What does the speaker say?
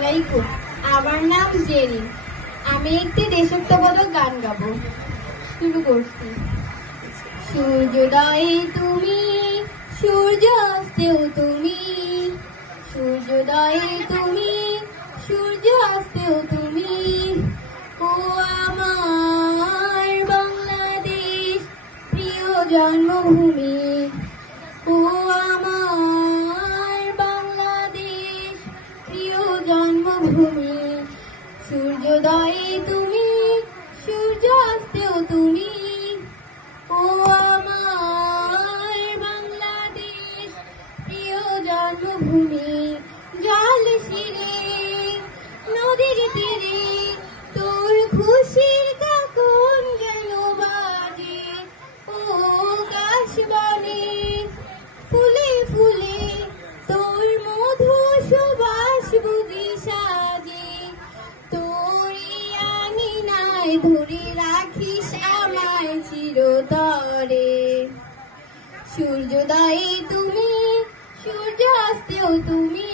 আলাইকুম। আমার নাম জেরি। আমি একটি দেশাত্মবোধক গান গাবো। শুরু করছি। সূর্যোদয়ে তুমি, সূর্যাস্তেও তুমি, সূর্যোদয়ে তুমি, সূর্যাস্তেও তুমি। ও আমার বাংলাদেশ, প্রিয় জন্মভূমি। ও আমার বাংলাদেশ, প্রিয় জন্মভূমি। সূর্যোদয়ে তুমি, সূর্যাস্তেও তুমি। ও আমার বাংলাদেশ, প্রিয় জন্মভূমি। জল শিরে, নদীর তীরে, তোর খুশির কাকন যেন বাজে। ও কাশবনে, ফুলে ফুলে, তোর মধু সুবাস বুঝি সাজে। তোরই আঙিনায় ধরে রাখিস আমায় চিরতরে। সূর্যোদয়ে তুমি, সূর্যাস্তেও তুমি।